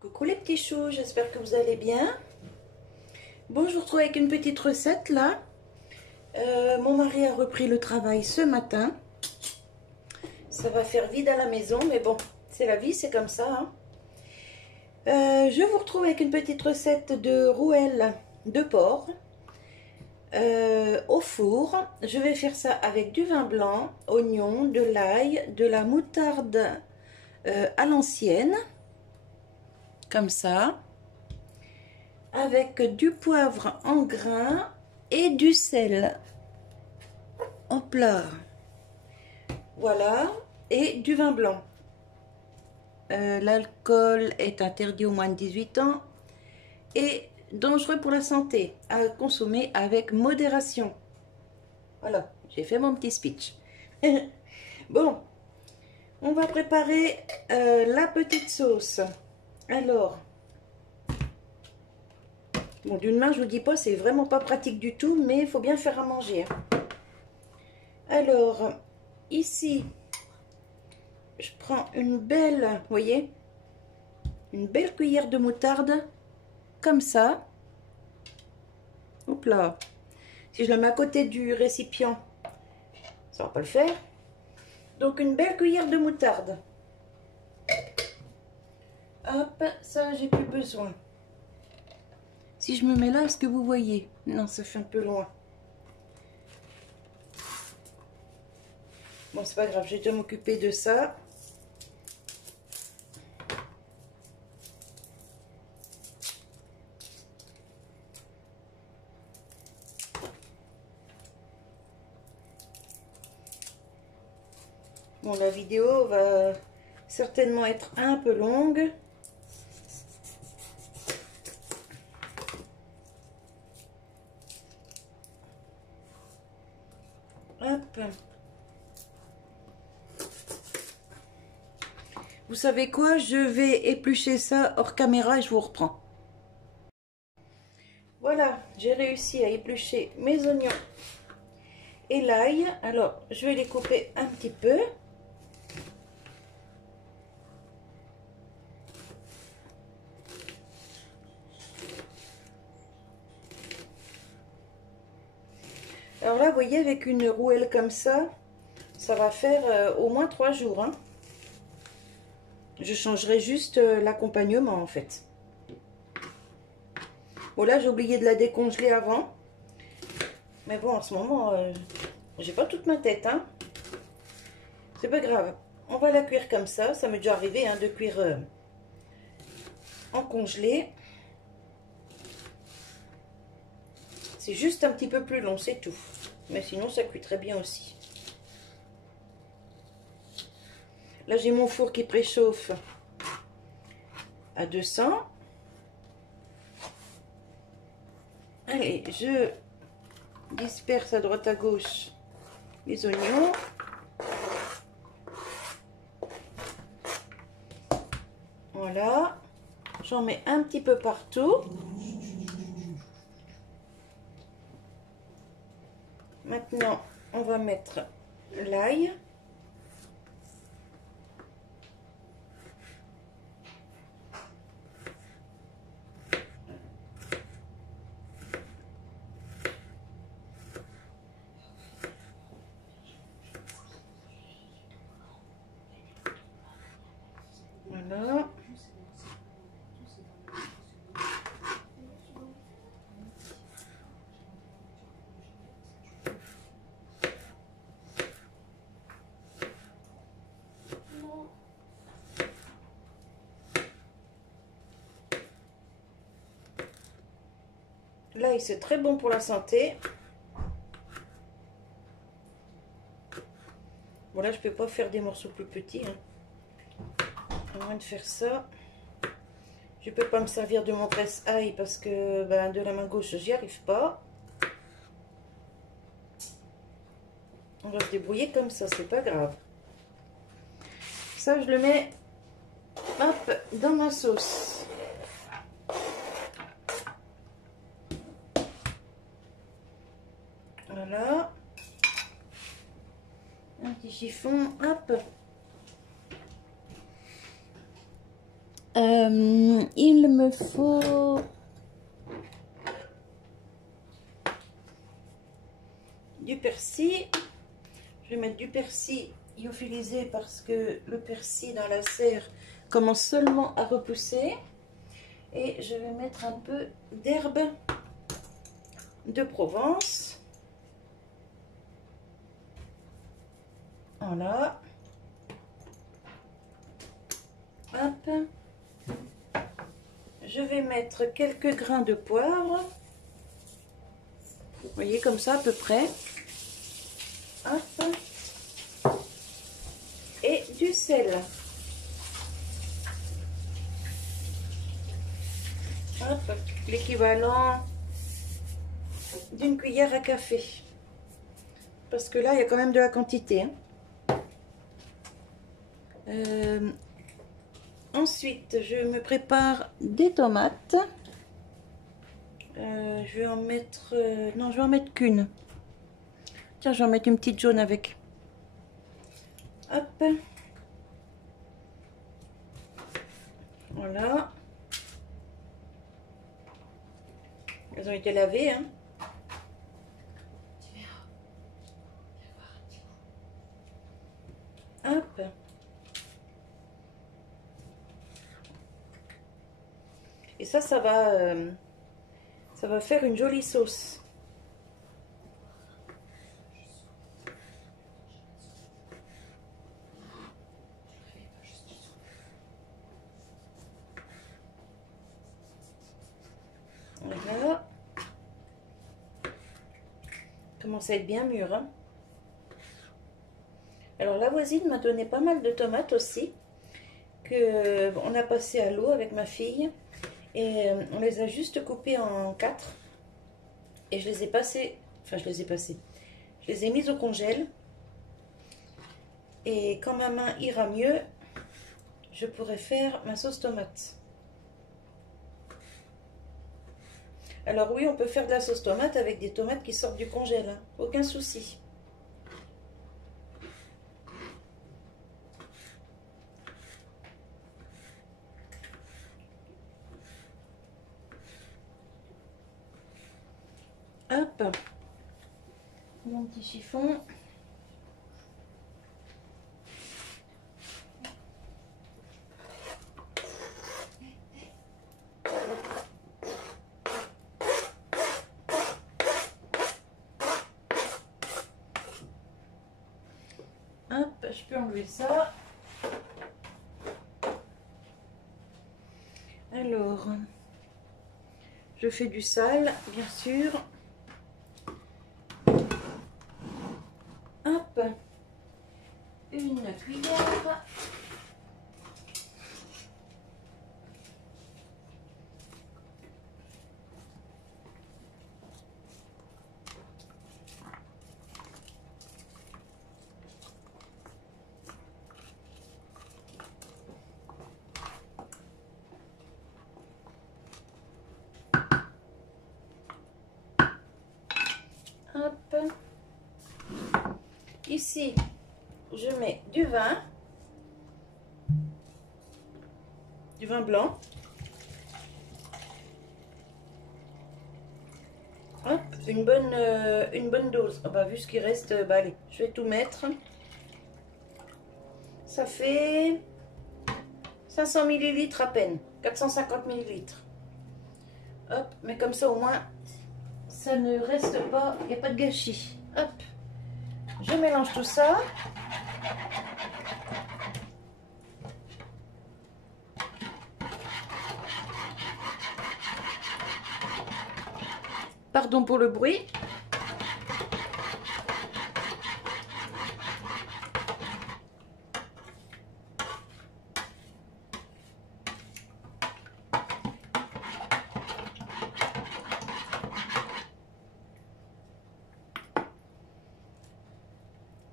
Coucou les petits choux, j'espère que vous allez bien. Bon, je vous retrouve avec une petite recette là. Mon mari a repris le travail ce matin. Ça va faire vide à la maison, mais bon, c'est la vie, c'est comme ça. Hein. Je vous retrouve avec une petite recette de rouelle de porc au four. Je vais faire ça avec du vin blanc, oignon, de l'ail, de la moutarde à l'ancienne. Comme ça, avec du poivre en grains et du sel en plat, voilà, et du vin blanc. L'alcool est interdit aux moins de 18 ans et dangereux pour la santé, à consommer avec modération. Voilà, j'ai fait mon petit speech. Bon, on va préparer la petite sauce. Alors, bon, d'une main, je vous dis pas, c'est vraiment pas pratique du tout, mais il faut bien faire à manger. Alors, ici, je prends une belle, vous voyez, une belle cuillère de moutarde, comme ça. Hop là. Si je la mets à côté du récipient, ça va pas le faire. Donc, une belle cuillère de moutarde. Hop, ça, j'ai plus besoin. Si je me mets là, est-ce que vous voyez? Non, ça fait un peu loin. Bon, c'est pas grave, je vais déjà m'occuper de ça. Bon, la vidéo va certainement être un peu longue. Hop. Vous savez quoi? Je vais éplucher ça hors caméra et je vous reprends. Voilà, j'ai réussi à éplucher mes oignons et l'ail. Alors, je vais les couper un petit peu. Alors là, vous voyez, avec une rouelle comme ça va faire au moins 3 jours. Hein. Je changerai juste l'accompagnement en fait. Bon là, j'ai oublié de la décongeler avant. Mais bon, en ce moment, j'ai pas toute ma tête. Hein. C'est pas grave. On va la cuire comme ça. Ça m'est déjà arrivé hein, de cuire en congelé. C'est juste un petit peu plus long, c'est tout. Mais sinon, ça cuit très bien aussi. Là, j'ai mon four qui préchauffe à 200. Allez, je disperse à droite à gauche les oignons. Voilà. J'en mets un petit peu partout. Maintenant, on va mettre l'ail. Voilà. L'ail, c'est très bon pour la santé. Bon, là, je peux pas faire des morceaux plus petits. Hein. À moins de faire ça. Je peux pas me servir de mon presse-ail parce que ben, de la main gauche, j'y arrive pas. On va se débrouiller comme ça, c'est pas grave. Ça, je le mets hop, dans ma sauce. Voilà. Un petit chiffon, hop. Il me faut du persil. Je vais mettre du persil lyophilisé parce que le persil dans la serre commence seulement à repousser. Et je vais mettre un peu d'herbe de Provence. Voilà. Hop. Je vais mettre quelques grains de poivre. Vous voyez, comme ça à peu près. Hop. Et du sel. Hop. L'équivalent d'une cuillère à café. Parce que là, il y a quand même de la quantité. Hein. Ensuite, je me prépare des tomates. Je vais en mettre... non, je vais en mettre qu'une. Tiens, je vais en mettre une petite jaune avec. Hop. Voilà. Elles ont été lavées. Hein. Hop. Et ça va faire une jolie sauce. Voilà. Commence à être bien mûr. Hein. Alors la voisine m'a donné pas mal de tomates aussi. Que on a passé à l'eau avec ma fille. Et on les a juste coupées en 4. Et je les ai passées. Enfin, je les ai passées. Je les ai mises au congèle. Et quand ma main ira mieux, je pourrai faire ma sauce tomate. Alors oui, on peut faire de la sauce tomate avec des tomates qui sortent du congèle. Hein. Aucun souci. Hop, mon petit chiffon. Hop, je peux enlever ça. Alors, je fais du sel, bien sûr. Hop, une cuillère. Hop. Ici, je mets du vin blanc. Hop, une bonne dose. Oh, bah, vu ce qui reste, bah allez, je vais tout mettre. Ça fait 500 ml à peine, 450 ml. Hop, mais comme ça au moins, ça ne reste pas, il n'y a pas de gâchis. Hop, je mélange tout ça. Pardon pour le bruit.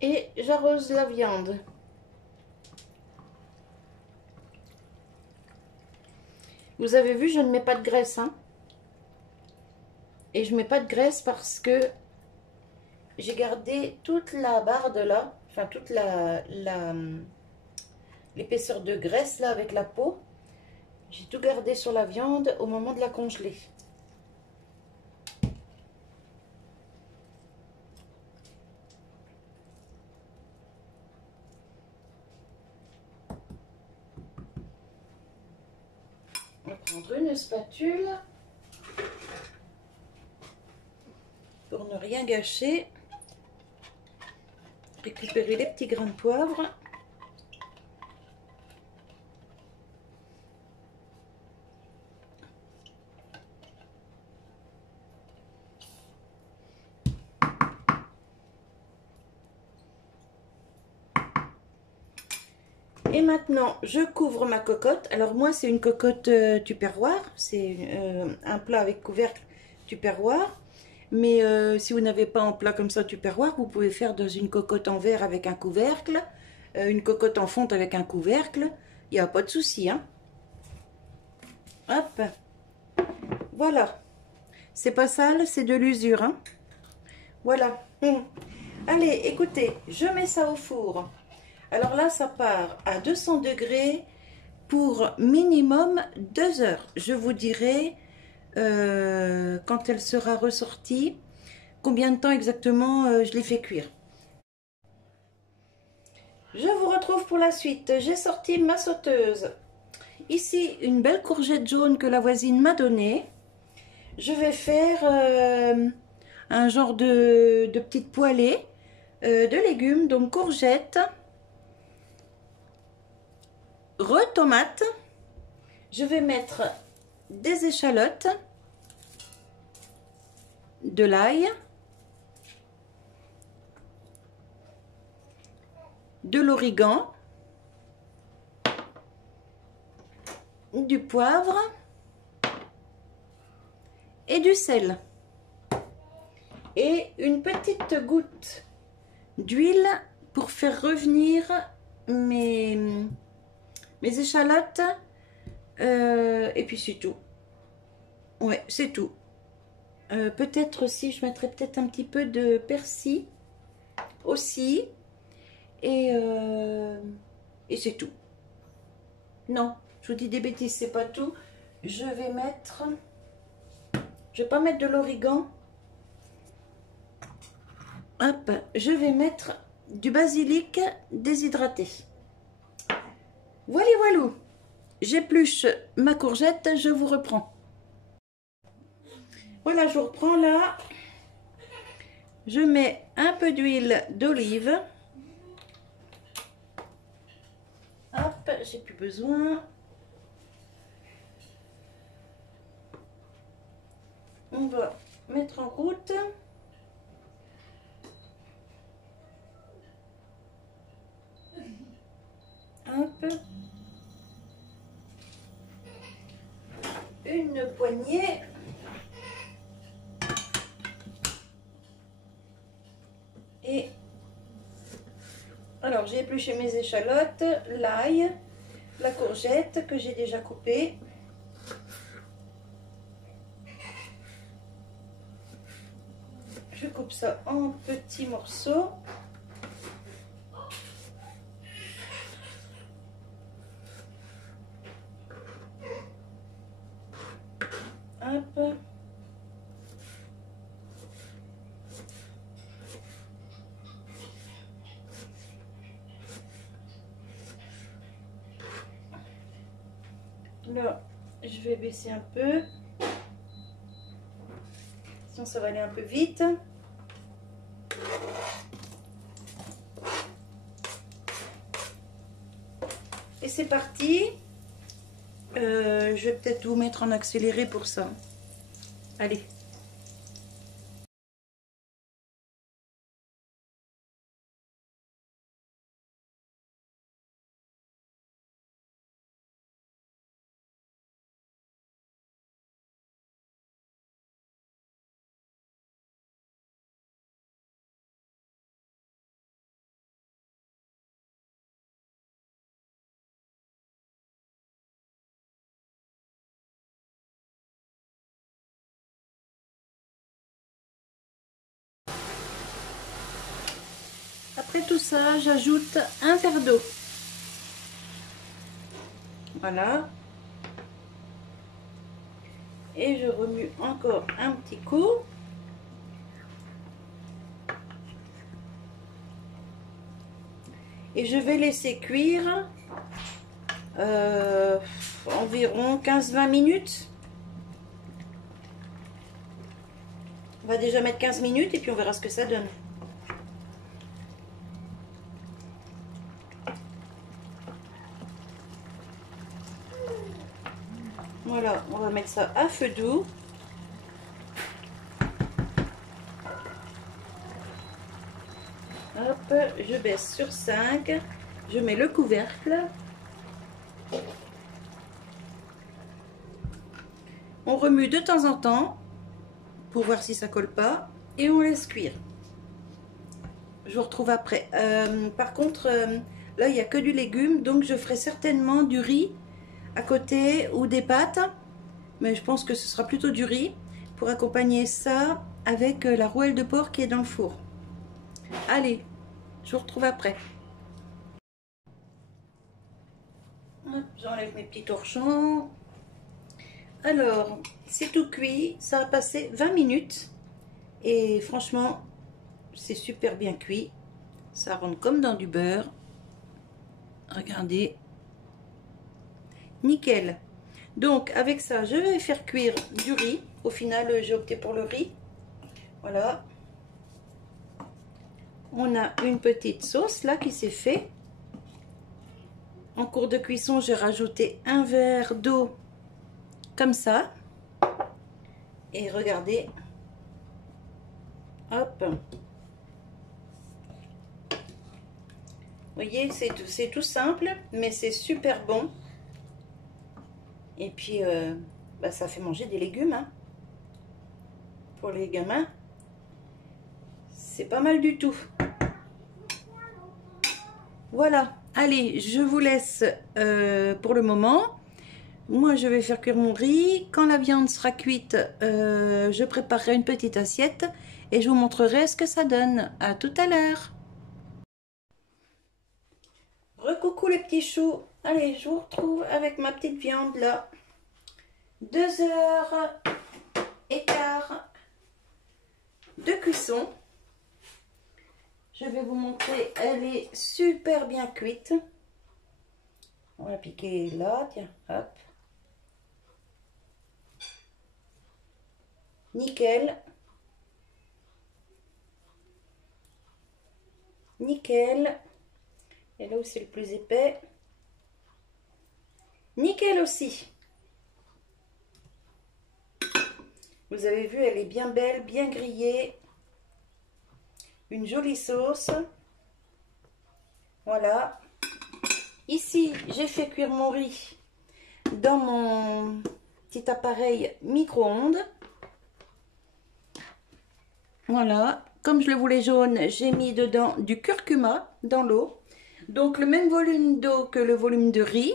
Et j'arrose la viande. Vous avez vu, je ne mets pas de graisse, hein. Et je mets pas de graisse parce que j'ai gardé toute la barde là, enfin toute l'épaisseur de graisse là avec la peau. J'ai tout gardé sur la viande au moment de la congeler. On va prendre une spatule pour ne rien gâcher. Récupérer les petits grains de poivre. Et maintenant, je couvre ma cocotte. Alors moi, c'est une cocotte tupperware. C'est un plat avec couvercle tupperware. Mais si vous n'avez pas un plat comme ça tupperware, vous pouvez faire dans une cocotte en verre avec un couvercle, une cocotte en fonte avec un couvercle. Il n'y a pas de souci, hein. Hop. Voilà. C'est pas sale, c'est de l'usure, hein. Voilà. Allez, écoutez, je mets ça au four. Alors là, ça part à 200 degrés pour minimum 2 heures. Je vous dirai quand elle sera ressortie combien de temps exactement je l'ai fait cuire. Je vous retrouve pour la suite. J'ai sorti ma sauteuse. Ici, une belle courgette jaune que la voisine m'a donnée. Je vais faire un genre de petite poêlée de légumes, donc courgettes, tomate, je vais mettre des échalotes, de l'ail, de l'origan, du poivre et du sel et une petite goutte d'huile pour faire revenir mes échalotes et puis c'est tout. Ouais, c'est tout. Peut-être aussi, je mettrai peut-être un petit peu de persil aussi et c'est tout. Non, je vous dis des bêtises, c'est pas tout. Je vais pas mettre de l'origan. Hop, je vais mettre du basilic déshydraté. Voilà, voilà. J'épluche ma courgette, je vous reprends. Voilà, je reprends là. Je mets un peu d'huile d'olive. Hop, j'ai plus besoin. On va mettre en route. Hop. Une poignée. Et alors j'ai épluché mes échalotes, l'ail, la courgette que j'ai déjà coupée. Je coupe ça en petits morceaux. Hop. Là, je vais baisser un peu. Sinon, ça va aller un peu vite. Et c'est parti. Je vais peut-être vous mettre en accéléré pour ça. Allez. Après tout ça, j'ajoute un verre d'eau. Voilà. Et je remue encore un petit coup. Et je vais laisser cuire environ 15-20 minutes. On va déjà mettre 15 minutes et puis on verra ce que ça donne. Voilà, on va mettre ça à feu doux. Hop, je baisse sur 5. Je mets le couvercle. On remue de temps en temps pour voir si ça colle pas et on laisse cuire. Je vous retrouve après. Par contre, là il n'y a que du légume, donc je ferai certainement du riz à côté ou des pâtes, mais je pense que ce sera plutôt du riz pour accompagner ça avec la rouelle de porc qui est dans le four. Allez, je vous retrouve après. J'enlève mes petits torchons. Alors, c'est tout cuit, ça a passé 20 minutes et franchement, c'est super bien cuit. Ça rentre comme dans du beurre. Regardez. Nickel. Donc, avec ça, je vais faire cuire du riz. Au final, j'ai opté pour le riz. Voilà. On a une petite sauce là qui s'est fait. En cours de cuisson, j'ai rajouté un verre d'eau comme ça. Et regardez. Hop. Vous voyez, c'est tout simple, mais c'est super bon. Et puis, bah, ça fait manger des légumes. Hein. Pour les gamins, c'est pas mal du tout. Voilà, allez, je vous laisse pour le moment. Moi, je vais faire cuire mon riz. Quand la viande sera cuite, je préparerai une petite assiette et je vous montrerai ce que ça donne. À tout à l'heure. Recoucou les petits choux. Allez, je vous retrouve avec ma petite viande là. 2h15 de cuisson. Je vais vous montrer, elle est super bien cuite. On va piquer là, tiens, hop. Nickel. Nickel. Et là où c'est le plus épais. Nickel aussi. Vous avez vu, elle est bien belle, bien grillée. Une jolie sauce. Voilà. Ici, j'ai fait cuire mon riz dans mon petit appareil micro-ondes. Voilà. Comme je le voulais jaune, j'ai mis dedans du curcuma dans l'eau. Donc le même volume d'eau que le volume de riz.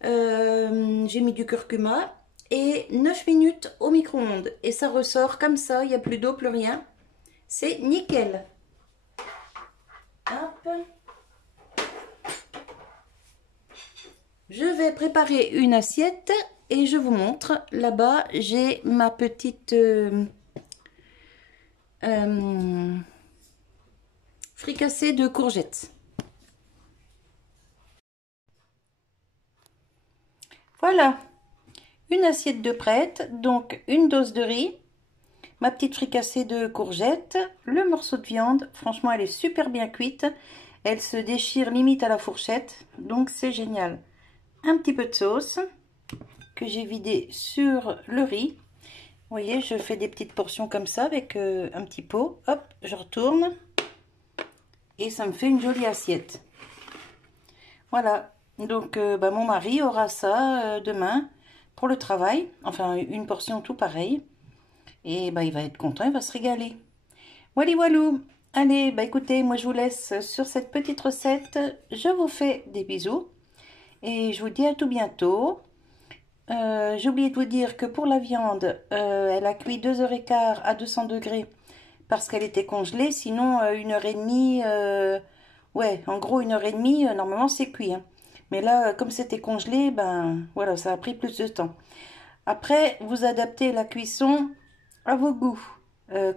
J'ai mis du curcuma et 9 minutes au micro-ondes. Et ça ressort comme ça, il n'y a plus d'eau, plus rien. C'est nickel. Hop. Je vais préparer une assiette et je vous montre. Là-bas, j'ai ma petite fricassée de courgettes. Voilà, une assiette de prête, donc une dose de riz, ma petite fricassée de courgettes, le morceau de viande, franchement elle est super bien cuite, elle se déchire limite à la fourchette, donc c'est génial. Un petit peu de sauce que j'ai vidé sur le riz, vous voyez je fais des petites portions comme ça avec un petit pot, hop je retourne et ça me fait une jolie assiette. Voilà. Donc, bah, mon mari aura ça demain pour le travail. Enfin, une portion tout pareil. Et bah, il va être content, il va se régaler. Wally walou. Allez, bah écoutez, moi je vous laisse sur cette petite recette. Je vous fais des bisous. Et je vous dis à tout bientôt. J'ai oublié de vous dire que pour la viande, elle a cuit 2h15 à 200 degrés. Parce qu'elle était congelée. Sinon, 1h30... ouais, en gros 1h30, normalement c'est cuit. Hein. Mais là, comme c'était congelé, ben voilà, ça a pris plus de temps. Après, vous adaptez la cuisson à vos goûts.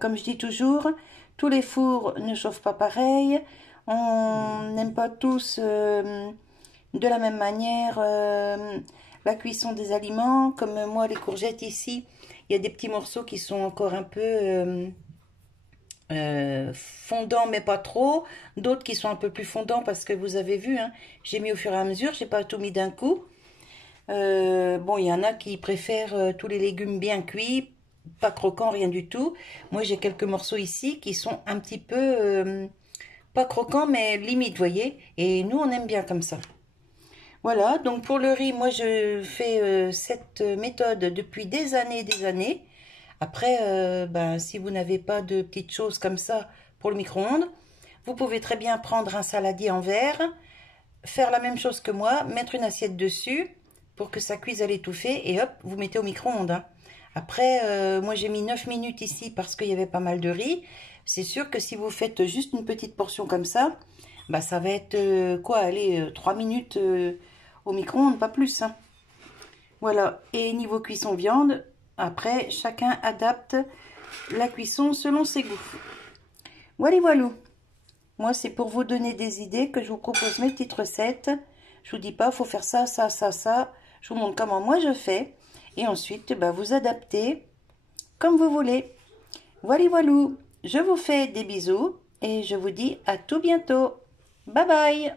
Comme je dis toujours, tous les fours ne chauffent pas pareil. On n'aime pas tous de la même manière la cuisson des aliments. Comme moi, les courgettes ici, il y a des petits morceaux qui sont encore un peu fondants, mais pas trop. D'autres qui sont un peu plus fondants parce que vous avez vu, hein, j'ai mis au fur et à mesure, j'ai pas tout mis d'un coup. Bon, il y en a qui préfèrent tous les légumes bien cuits, pas croquants, rien du tout. Moi, j'ai quelques morceaux ici qui sont un petit peu pas croquants, mais limite, voyez. Et nous, on aime bien comme ça. Voilà, donc pour le riz, moi, je fais cette méthode depuis des années et des années. Après, ben, si vous n'avez pas de petites choses comme ça pour le micro-ondes, vous pouvez très bien prendre un saladier en verre, faire la même chose que moi, mettre une assiette dessus pour que ça cuise à l'étouffée et hop, vous mettez au micro-ondes. Hein. Après, moi j'ai mis 9 minutes ici parce qu'il y avait pas mal de riz. C'est sûr que si vous faites juste une petite portion comme ça, bah ça va être quoi, allez, 3 minutes au micro-ondes, pas plus. Hein. Voilà, et niveau cuisson viande, après chacun adapte la cuisson selon ses goûts. Voilà, voilà. Moi, c'est pour vous donner des idées que je vous propose mes petites recettes. Je vous dis pas, il faut faire ça, ça, ça, ça. Je vous montre comment moi je fais. Et ensuite, bah, vous adaptez comme vous voulez. Voilà, voilà. Je vous fais des bisous et je vous dis à tout bientôt. Bye bye.